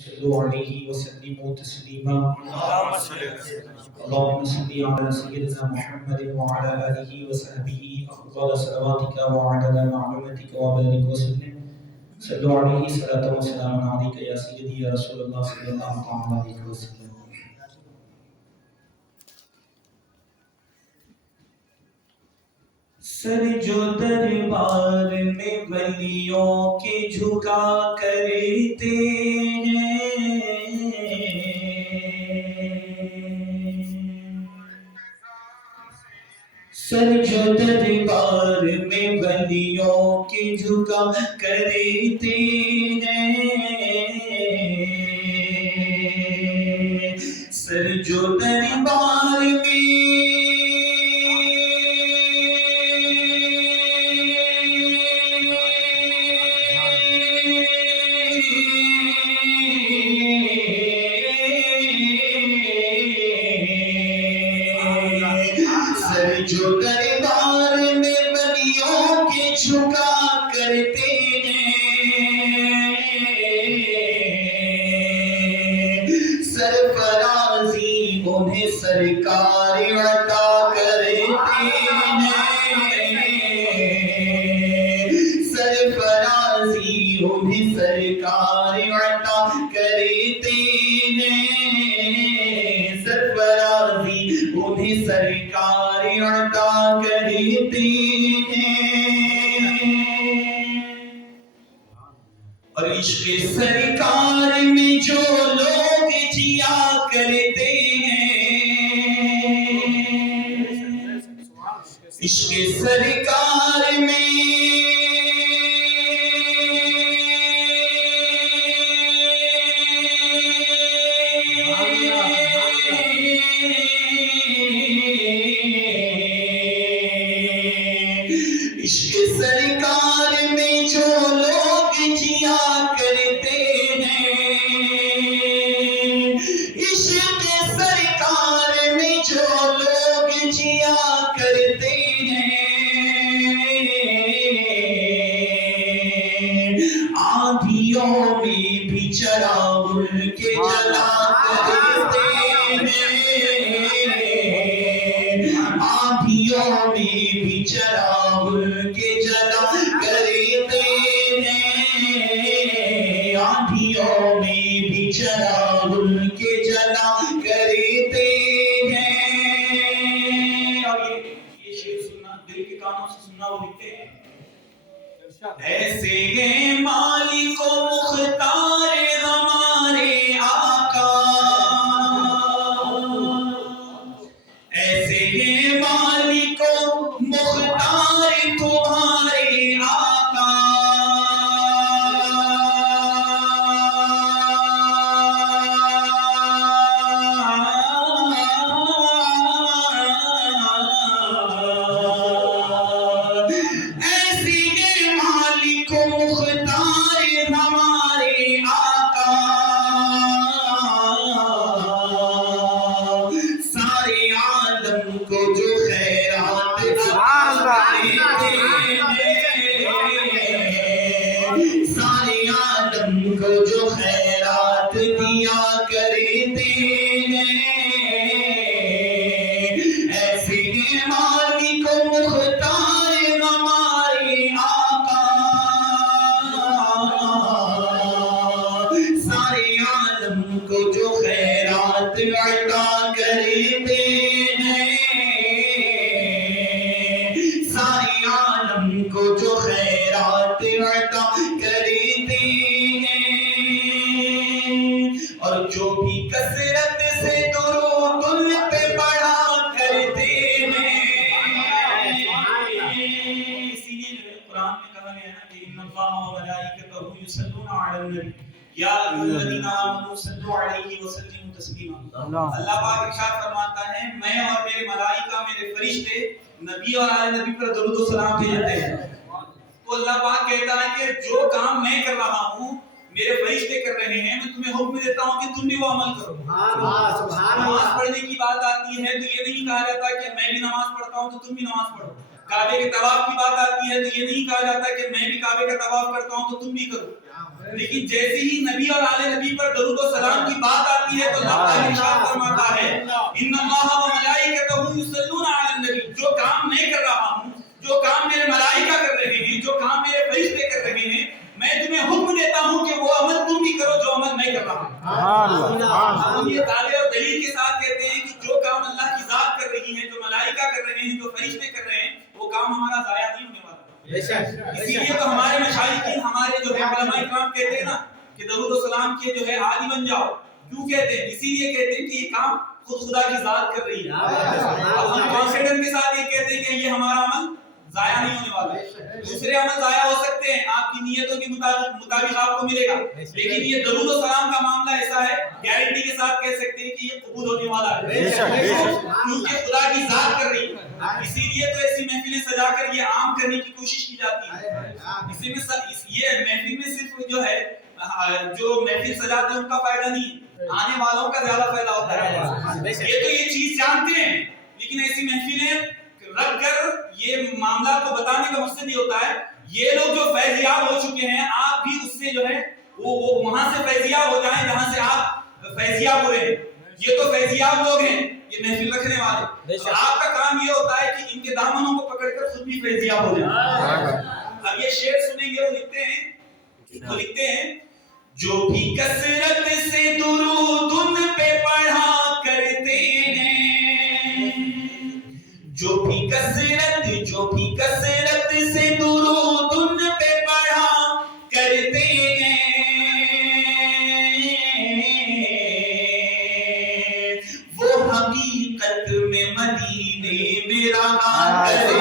صلوا عليه وسلموا تسليما. اللهم صل على سيدنا محمد وعلى آله وصحبه أفضل صلواتك وعدد معلوماتك وبارك وسلم. صلوا عليه صلاة وسلام عليك يا سيدي يا رسول الله صلى الله عليه وسلم. سر جو دربار میں ولیوں کے جھکا کرتے ہیں، سر جو دربار میں ولیوں کے جھکا کرتے ہیں، سر جو دربار میں جو دربار میں ولیوں کے جھکا کرتے ہیں، سرفرازی انہیں سرکار عطا کرتے ہیں، سرفرازی انہیں سرکار عطا کرتے ہیں، سرفرازی انہیں سرکار عطا کرتے ہیں، اور عشق سرکار میں جو لوگ جیا کرتے ہیں، عشق سرکار میں عشق سرکار میں جو لوگ جیا کرتے ہیں، عشق سرکار میں جو لوگ جیا کرتے ہیں، آندھیوں میں بھی چراغ ان کے جلا کرتے ہیں، آندھیوں میں بھی چراغ ان کے جلا کرتے ہیں، آندھیوں میں بھی چراغ ان کے جلا کرتے ہیں، اور یہ شعر سننا دل کے کانوں سے سننا وہ لکھتے ہیں، ایسے ہیں مالک و مختار ہمارے آقا، ایسے ہیں مالک و مختار تمہارے آقا، ایسے ہیں مالک و مختار ہمارے آقا، سارے عالم کو جو خیرات سارے عالم کو جو خیرات دیا کرتے ہیں، ایسے ہیں مالک و مختار ہمارے آقا، سارے عالم کو جو خیرات عطا کرتے ہیں، سارے عالم کو جو خیرات عطا کرتے ہیں، اور جو بھی کثرت سے درود ان پہ پڑھا کرتے ہیں، اسی لیے قرآن میں کہا گیا نا کہ ان اللہ و ملائکتہ یصلون علی النبی یا ایھا الذین آمنوا صلوا علیہ وسلموا تسلیما. اللہ پاک ارشاد فرماتا ہے میں اور میرے ملائکہ میرے فرشتے نبی اور آل نبی پر درود و سلام بھیجتے ہیں. تو اللہ پاک کہتا ہے کہ جو کام میں کر رہا ہوں میرے فرشتے کر رہے ہیں، میں تمہیں حکم دیتا ہوں کہ تم بھی وہ عمل کرو. نماز پڑھنے کی بات آتی ہے تو یہ نہیں کہا جاتا کہ میں بھی نماز پڑھتا ہوں تو تم بھی نماز پڑھو. کعبے کے طواف کی بات آتی ہے تو یہ نہیں کہا جاتا کہ میں بھی کعبے کا طواف کرتا ہوں تو تم بھی کرو. لیکن جیسے ہی نبی اور آل نبی پر درود و جاتی ہے تو اللہ تعالیٰ ارشاد فرماتا ہے ان اللہ و ملائکتہ یصلون علی النبی، جو کام میں کر رہا ہوں، جو کام میرے ملائکہ کر رہے ہیں، جو کام میرے فرشتے کر رہے ہیں، میں تمہیں حکم دیتا ہوں کہ وہ عمل تم بھی کرو جو عمل میں کر رہا ہوں۔ ہم یہ دعوے اور دلیل کے ساتھ کہتے ہیں کہ جو کام اللہ کی ذات کر رہی ہے، جو ملائکہ کر رہے ہیں، جو فرشتے کر رہے ہیں، وہ کام ہمارا ضائع نہیں ہونے والا۔ اسی لیے تو ہمارے مشائخین، ہمارے جو ہے علماء کرام کہتے ہیں نا کہ درود و سلام کے جو ہے عادی بن جاؤ۔ کیوں کہتے ہیں؟ اسی لیے کہتے ہیں کہ یہ کام خود خدا کی ذات کر رہی ہے، اور ہم کانفیڈنٹ کے ساتھ یہ کہتے ہیں کہ یہ ہمارا عمل ضائع نہیں ہونے والا ہے۔ دوسرے عمل ضائع ہو سکتے ہیں، آپ کی نیتوں کے مطابق آپ کو ملے گا، لیکن یہ درود و سلام کا معاملہ ایسا ہے گارنٹی کے ساتھ کہہ سکتے ہیں کہ یہ قبول ہونے والا ہے، کیونکہ خدا کی ذات کر رہی ہے۔ اسی لیے تو ایسی محفلیں سجا کر یہ عام کرنے کی کوشش کی جاتی ہے۔ اسی میں یہ محفل میں صرف جو ہے جو محفل سجاتے ہیں ان کا فائدہ نہیں، آنے والوں کا زیادہ فائدہ ہوتا ہے۔ یہ تو یہ چیز جانتے ہیں، لیکن ایسی محفلیں رکھ کر یہ معاملات کو بتانے کا مقصد یہ ہوتا ہے یہ لوگ جو فیضیاب ہو چکے ہیں، آپ بھی اس سے جو ہے وہ وہاں سے فیضیاب ہو جائیں جہاں سے آپ فیضیاب ہوئے ہیں۔ یہ تو فیضیاب لوگ ہیں، یہ محفل رکھنے والے، آپ کا کام یہ ہوتا ہے کہ ان کے دامنوں کو پکڑ کر خود بھی فیضیاب ہو جائیں۔ اب یہ شعر سنیں گے، وہ لکھتے ہیں جو بھی کثرت سے درود ان پہ پڑھا کرتے ہیں، جو بھی کثرت سے درود ان پہ پڑھا کرتے ہیں، وہ حقیقت میں مدینے میں رہا کرتے ہیں،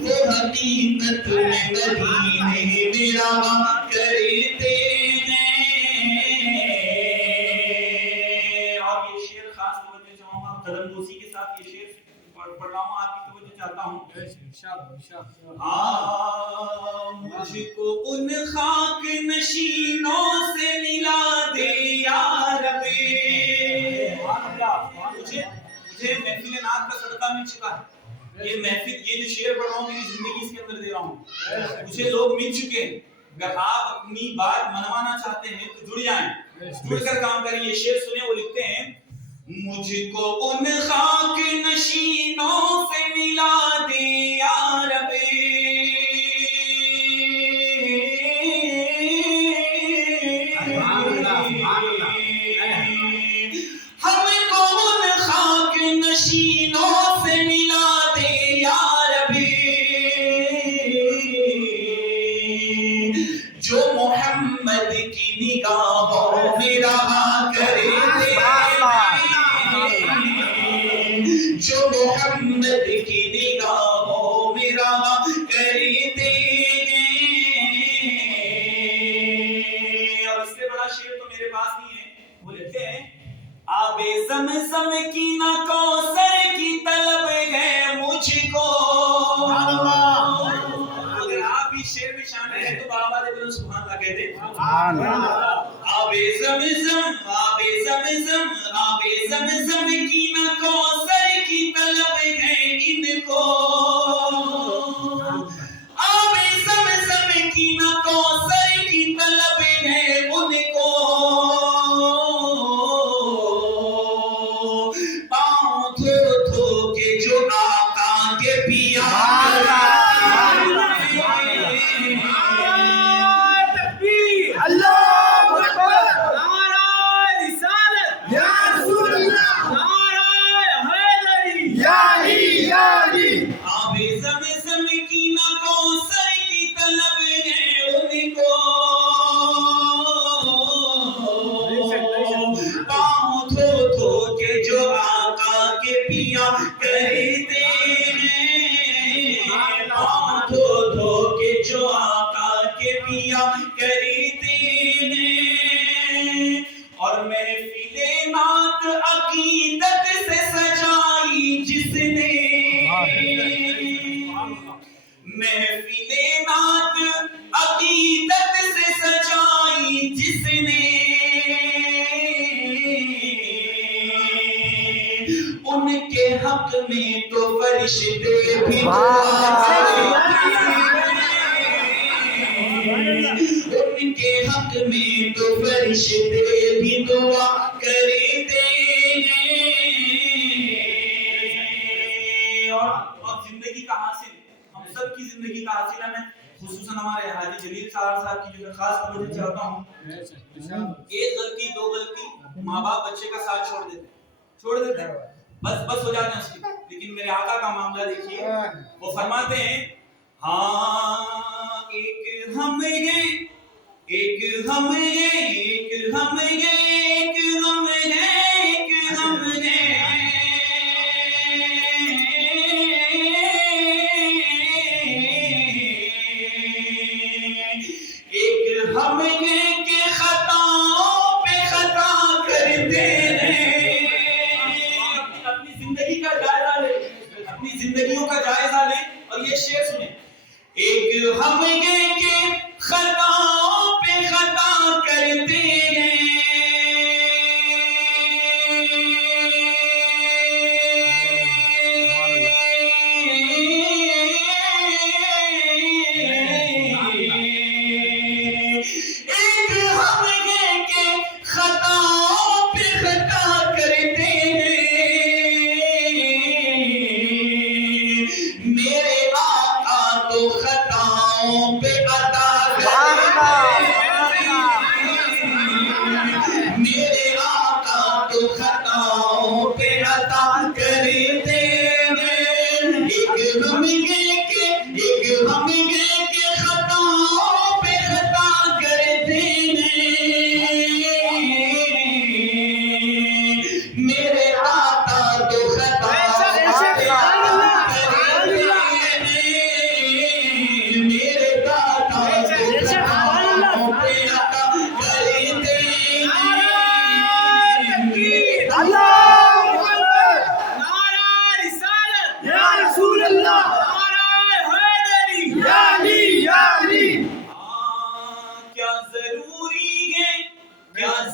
وہ حقیقت میں مدینے میں رہا کرتے ہیں۔ اور یہ شعر خاص توجہ چاہوں گا، قدم بوسی کے ساتھ یہ شعر پڑھ رہا ہوں، آپ کی توجہ چاہتا ہوں۔ مجھ کو ان خاک نشینوں سے ملا دے یا رب، مجھے محفل نعت کا صدقہ مل چکا ہے، یہ محفل، یہ جو شعر پڑھ رہا ہوں میری زندگی اس کے اندر دے رہا ہوں، مجھے لوگ مل چکے ہیں۔ اگر آپ اپنی بات منوانا چاہتے ہیں تو جڑ جائیں، جڑ کر کام کریں۔ یہ شعر سنیں، وہ لکھتے ہیں مجھ کو ان خاک نشینوں سے ملا دے یا رب، ہم کو ان خاک نشینوں سے ملا دے یا رب، جو محمد کی نگاہوں میں رہا کرے تھے، جو محمد کی نگاہوں میں رہا کرتے ہیں۔ اور اس سے بڑا شعر تو میرے پاس نہیں ہے، وہ لکھتے ہیں آب زمزم کی نہ کوثر کی طلب ہے مجھ کو۔ اگر آپ بھی شعر میں شامل ہیں تو بابا دے بلند سبحان اللہ کہتے ہیں آب زمزم، آب زمزم، آب زمزم کی نہ کوثر کی طلب ہے ان کو، آب زمزم کی نہ کوثر کی طلب ہے ان کو، پاؤں دھو دھو کے جو آقا کے پیا کرتے ہیں، پاؤں دھو دھو کے جو آقا کے پیا کرتے ہیں۔ اور محفل نعت عقیدت سے سجائی جس نے، محفل نعت عقیدت سے سجائی جس نے، ان کے حق میں تو فرشتے بھی دعا کرتے ہیں، ان ان کے حق میں تو فرشتے بھی دعا کرتے ہیں. اور زندگی کا حاصل ہم سب کی زندگی کا حاصل ہے. میں خصوصاً ہمارے حاجی جلیل صاحب کی جو خاص توجہ چاہتا ہوں. ایک غلطی دو غلطی ماں باپ بچے کا ساتھ چھوڑ دیتے بس ہو جاتے ہیں اس کی. لیکن میرے آقا کا معاملہ دیکھیے, وہ فرماتے ہیں ہاں ایک ہم ہیں, ایک ہم ہیں, ایک ہم ہیں, ایک ہم ہیں, ایک ہم ہیں, ایک ہم ہیں کہ خطاؤں پہ خطا کرتے ہیں. اپنی زندگی کا جائزہ لیں, اپنی زندگیوں کا جائزہ لیں اور یہ شعر سنیں. ایک ہم ہیں کہ خطاؤں پہ خطا کرتے ہیں,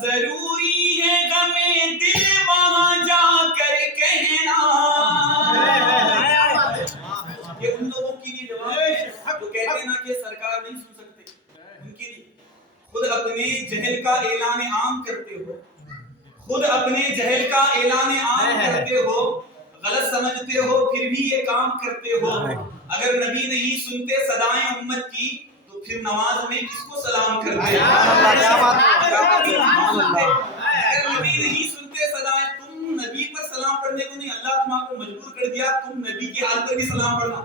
ضروری ہے غمِ دل وہاں جا کر کہنا. یہ ان لوگوں کے لیے جواب ہے جو کہتے ہیں نا کہ سرکار نہیں سن سکتے. ان کے لیے خود اپنے جہل کا اعلان عام کرتے ہو, خود اپنے جہل کا اعلان عام کرتے ہو, غلط سمجھتے ہو پھر بھی یہ کام کرتے ہو. اگر نبی نہیں سنتے صدائیں امت کی تو پھر نماز میں کس کو سلام کرتے؟ اگر نبی نہیں سنتے صدائیں, تم نبی پر سلام پڑھنے کو نہیں, اللہ تمہارے کو مجبور کر دیا تم نبی کے حال پر بھی سلام پڑھنا.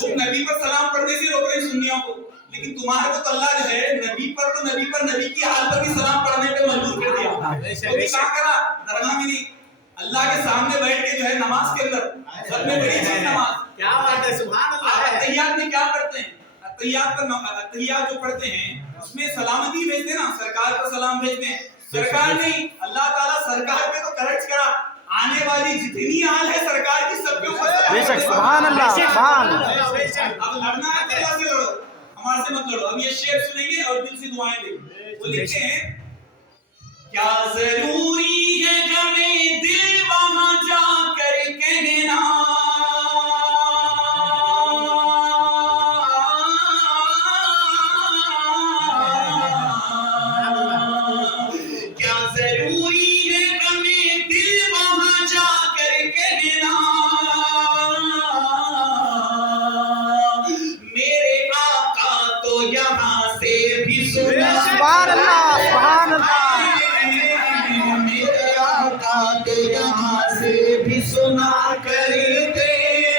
تم نبی پر سلام پڑھنے سے روک رہے سنیوں کو, لیکن تمہارے کو تو اللہ جو ہے نبی کی حال پر بھی سلام پڑھنے پہ مجبور کر دیا. تو بھی کہاں کرا, درگاہ میں نہیں, اللہ کے سامنے بیٹھ کے جو ہے نماز کے اندر سب میں بڑی چیز نماز. کیا بات ہے, سبحان اللہ. اتحیات میں کیا پڑھتے ہیں, اتحیات جو پڑھتے ہیں اس میں سلامتی بھیجتے ہیں نا, سرکار پر سلام بھیجتے ہیں. سرکار نہیں, اللہ تعالیٰ سرکار پہ تو کرج کرا, آنے والی جتنی حال ہے سرکار کی سب کے اوپر. بے شک, سبحان اللہ, سبحان اللہ. اب لڑنا ہے تو اللہ سے لڑو, ہمارے سے مت لڑو. اب یہ شعر سنیں گے اور دل سے دعائیں دیں گے. وہ لکھتے ہیں کیا ضروری ہے غمِ دل وہاں جا کر کہنا, کیا ضروری ہے غمِ دل وہاں جا کر کہنا, میرے آقا تو یہاں سے بھی سنا. سبحان اللہ, سبحان اللہ. میرے آقا تو یہاں سے بھی سنا کرتے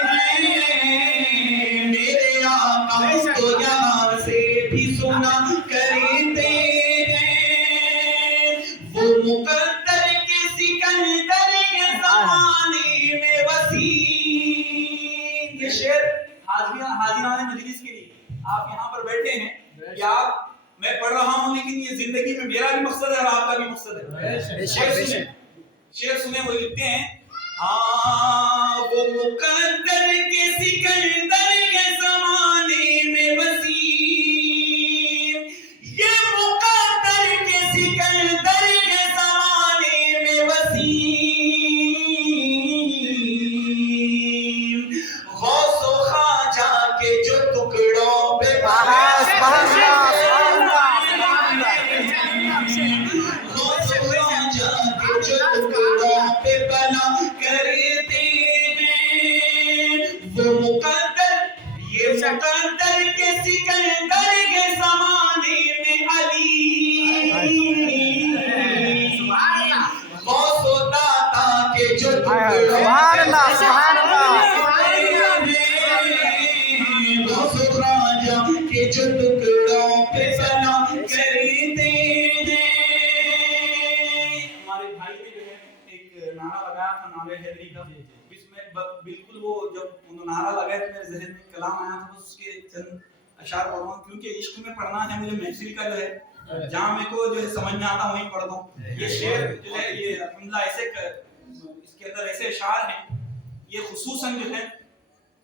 ہیں, میرے آقا تو یہاں سے بھی سنا کرتے ہیں. وہ مقدر کے سکندر کے زمانے میں وسیم. یہ شعر حاضران مجلس کے لیے, آپ یہاں پر بیٹھے ہیں یا میں پڑھ رہا ہوں, لیکن یہ زندگی میں میرا بھی مقصد ہے اور آپ کا بھی مقصد ہے. شعر سنیں. وہ لکھتے ہیں ہاں وہ مقدر کے سکندر کے زمانے میں وسیم, یہ مقدر کے سکندر کے زمانے میں وسیم, غوث و خواجہ کے جو ٹکڑوں پہ ذہن میں کلام آیا تھا، اس کے چند اشعار پڑھ رہا ہوں، کیونکہ عشق میں پڑھنا ہے مجھے محفل کا جو ہے جہاں میرے کو جو ہے سمجھ میں آتا وہیں پڑھتا ہوں. یہ شعر جو ہے یہ الحمدللہ ایسے اس کے اندر ایسے اشعار ہیں، یہ خصوصاً جو ہے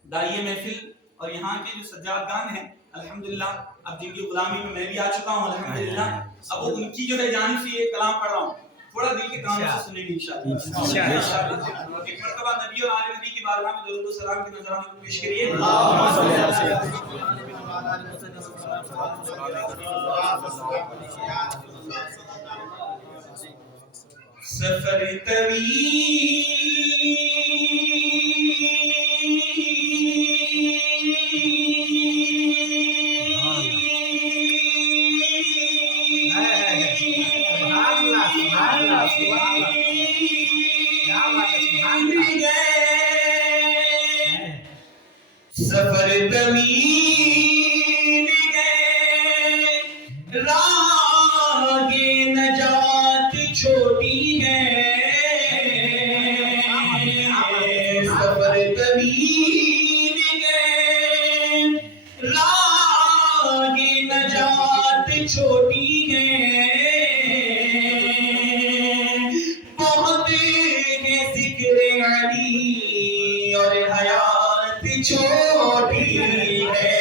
داعیہ محفل اور یہاں کے جو سجادگان ہیں الحمدللہ، اب جن کی غلامی میں بھی آ چکا ہوں الحمدللہ، اب وہ ان کی جو ہے جانب سے یہ کلام پڑھ رہا ہوں، تھوڑا دل کے کام سے سنیں گے انشاءاللہ. ایک مرتبہ نبی اور آل نبی کی بارگاہ میں درود و سلام کے نذرانے کو پیش کریے. سفر سفر طویل ہے، راہ نجات چھوٹی ہے، سفر طویل ہے، راہ نجات چھوٹی ہے، بہت ہے ذکر علی اور حیات چھوٹی ہے،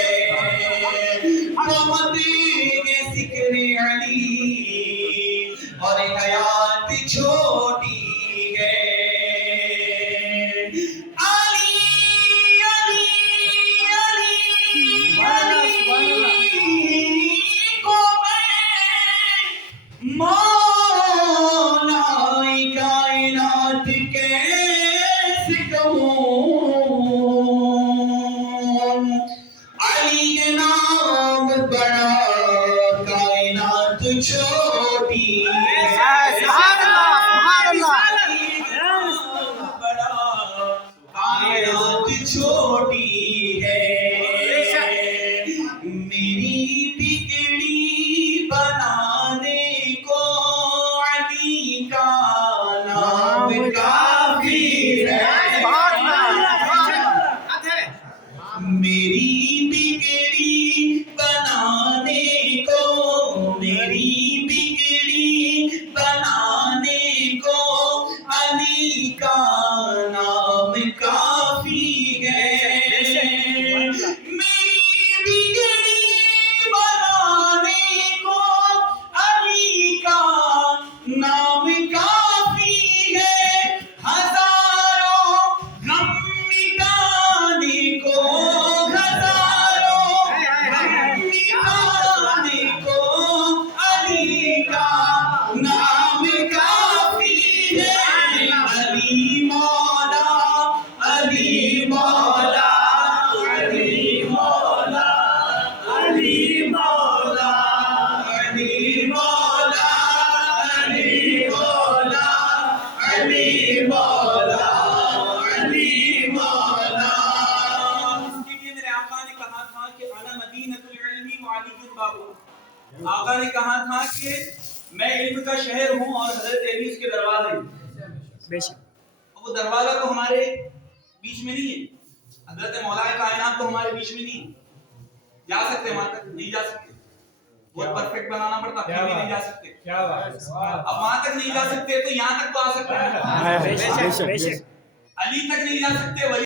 بہت ہے ذکر علی اور حیات چھوٹی ہے. علی علی علی علی کو میں مولا کائنات کیسے کہوں، علی کے نام بڑا کائنات چھوٹی ہے، بڑا کائنات چھوٹی ہے. میری بگڑی بنانے کو علی کا نام کافی ہے، میری بگڑی بنانے کو، میری بگڑی بنانے کو علی کا نام کافی ہے، میری بگڑی بنانے کو علی کا نام کافی ہے، ہزاروں غم مٹانے کو، ہزاروں غم مٹانے کو علی کا نام کافی ہے. علی مولا علی مولا علی مولا علی مولا علی مولا علی مولا علی مولا علی مولا. اس کے لیے میرے آقا نے کہا تھا کہ انا مدینۃ العلم وعلی بابہ، آقا نے کہا تھا کہ میں علم کا شہر ہوں اور حضرت علی اس کے دروازے ہیں. وہ دروازہ تو ہمارے بیچ میں نہیں ہے، حضرت مولا کائنات تو ہمارے بیچ میں نہیں ہے. جا سکتے وہاں تک نہیں جا سکتے، بہت پرفیکٹ بنانا پڑتا پھر بھی نہیں جا سکتے. اب وہاں تک نہیں جا سکتے تو یہاں تک تو آ سکتے ہیں، علی تک نہیں جا سکتے.